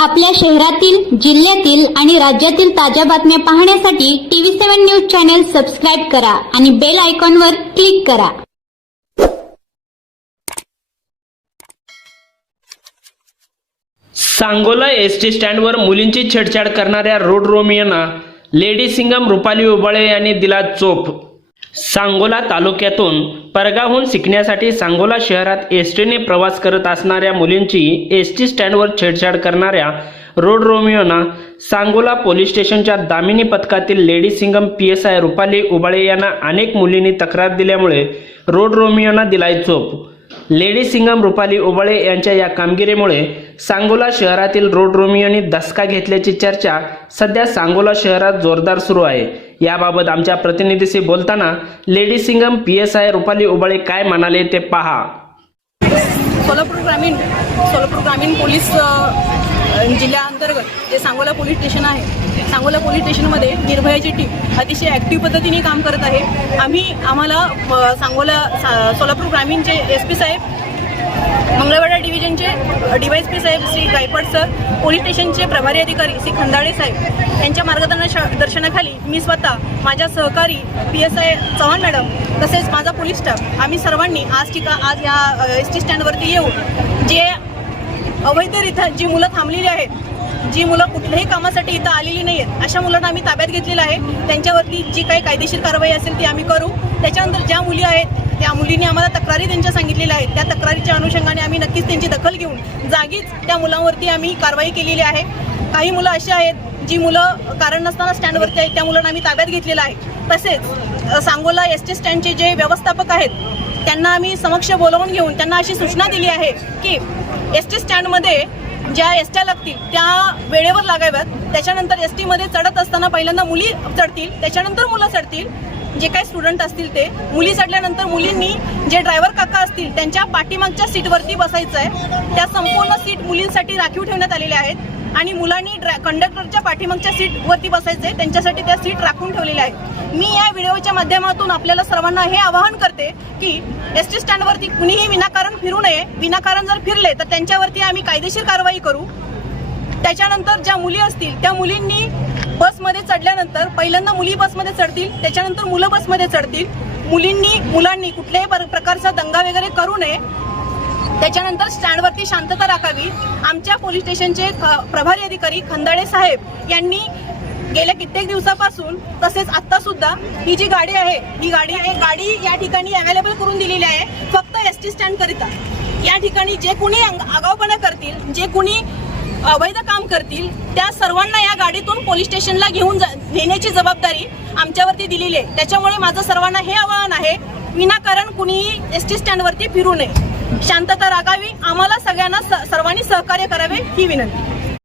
आपल्या शहरातील जिल्ह्यातील आणि राज्यातील ताज्या बातम्या पाहण्यासाठी TV seven news channel subscribe करा आणि बेल आयकॉनवर क्लिक करा. सांगोला एस टी स्टँडवर मुलींची छेडछाड करणाऱ्या रोड रोमियोना लेडी सिंगम रुपाली उबाळे यांनी दिला चोप. सांगोला तालुक्यातून परगाहून शिकण्यासाठी सांगोला शहरात एस टीने प्रवास करत असणाऱ्या मुलींची एस टी स्टँडवर छेडछाड करणाऱ्या रोड रोमियोना सांगोला पोलीस स्टेशनच्या दामिनी पथकातील lady Singham P S I Rupali Ubale यांना अनेक मुलींनी तक्रार दिल्यामुळे रोड रोमियोना दिलाय चोप लेडी सिंगम रुपाली उबळे यांच्या या कामगिरीमुळे सांगोला शहरातील रोड रोमियोनी दसका घेतल्याची चर्चा सध्या सांगोला शहरात जोरदार सुरू आहे. याबाबत आमच्या प्रतिनिधीशी बोलताना lady Singham P S I Rupali Ubale काय म्हणाले ते पहा. सोलापूर ग्रामीण सोलापूर ग्रामीण पोलीस जिल्ह्याअंतर्गत जे सांगोला पोलीस स्टेशन आहे सांगोला पोलीस स्टेशनमध्ये निर्भयाची टीम अतिशय ॲक्टिव्ह पद्धतीने काम करत आहे. आम्ही आम्हाला सांगोला सा- सोलापूर ग्रामीणचे एस पी साहेब मंगळवाडा डिव्हिजनचे डीवायस पी साहेब श्री गायपड सर पोलीस स्टेशनचे प्रभारी अधिकारी श्री खंदाळे साहेब. यांच्या मार्गदर्शना दर्शनाखाली मी स्वतः माझ्या सहकारी P S I Chavan madam तसेच माझा पोलीस स्टाफ आम्ही सर्वांनी आज ठिका आज या एस टी स्टँडवरती येऊन जे अवैधरित्या जी मुलं थांबलेली आहेत जी मुलं कुठल्याही कामासाठी इथं आलेली नाही आहेत अशा मुलांना आम्ही ताब्यात घेतलेलं आहे. त्यांच्यावरती जी काही कायदेशीर कारवाई असेल ती आम्ही करू. त्याच्यानंतर ज्या मुली आहेत त्या मुलींनी आम्हाला तक्रारी त्यांच्या सांगितलेल्या आहेत. त्या तक्रारीच्या अनुषंगाने आम्ही नक्कीच त्यांची दखल घेऊन जागीच त्या मुलांवरती आम्ही कारवाई केलेली आहे. काही मुलं अशी आहेत जी मुलं कारण नसताना स्टँडवरती आहेत त्या मुलांना आम्ही ताब्यात घेतलेलं आहे. तसेच सांगोला एस टी स्टँडचे जे व्यवस्थापक आहेत त्यांना आम्ही समक्ष बोलावून घेऊन त्यांना अशी सूचना दिली आहे की एस टी स्टँडमध्ये ज्या एस ट्या लागतील त्या वेळेवर लागाव्यात. त्याच्यानंतर एस टीमध्ये चढत असताना पहिल्यांदा मुली चढतील त्याच्यानंतर मुलं चढतील. जे काही स्टुडंट असतील ते मुली चढल्यानंतर मुलींनी जे ड्रायव्हर काका असतील त्यांच्या पाठीमागच्या सीटवरती बसायचं आहे त्या संपूर्ण सीट मुलींसाठी राखीव ठेवण्यात आलेल्या आहेत. आणि मुलांनी ड्रा कंडक्टरच्या पाठीमागच्या सीटवरती बसायचं आहे त्यांच्यासाठी त्या सीट राखून ठेवलेल्या आहेत. मी या व्हिडिओच्या माध्यमातून आपल्याला सर्वांना हे आवाहन करते की एस टी स्टँडवरती कुणीही विनाकारण फिरू नये. विनाकारण जर फिरले तर त्यांच्यावरती आम्ही कायदेशीर कारवाई करू. त्याच्यानंतर ज्या मुली असतील त्या मुलींनी बसमध्ये चढल्यानंतर पहिल्यांदा मुली बसमध्ये चढतील त्याच्यानंतर मुलं बसमध्ये चढतील. मुलींनी मुलांनी कुठल्याही पर- प्रकारचा दंगा वगैरे करू नये. त्याच्यानंतर स्टँडवरती शांतता राखावी. आमच्या पोलीस स्टेशनचे ख- प्रभारी अधिकारी खंदाळे साहेब यांनी गेल्या कित्येक दिवसापासून तसेच आता सुद्धा ही जी गाडी आहे ही गाडी आहे गाडी या ठिकाणी अवेलेबल करून दिलेली आहे. फक्त एस टी स्टँड करिता. या ठिकाणी जे कुणी अंग- आगाऊपणा करतील जे कुणी अवैध काम करतील त्या सर्वांना या गाडीतून पोलीस स्टेशनला घेऊन जा- नेण्याची जबाबदारी आमच्यावरती दिलेली आहे. त्याच्यामुळे माझं सर्वांना हे आवाहन आहे विनाकारण कुणीही एस टी स्टँडवरती फिरू नये. शांतता राखावी आम्हाला सगळ्यांना स- सर्वांनी सहकार्य करावे ही विनंती.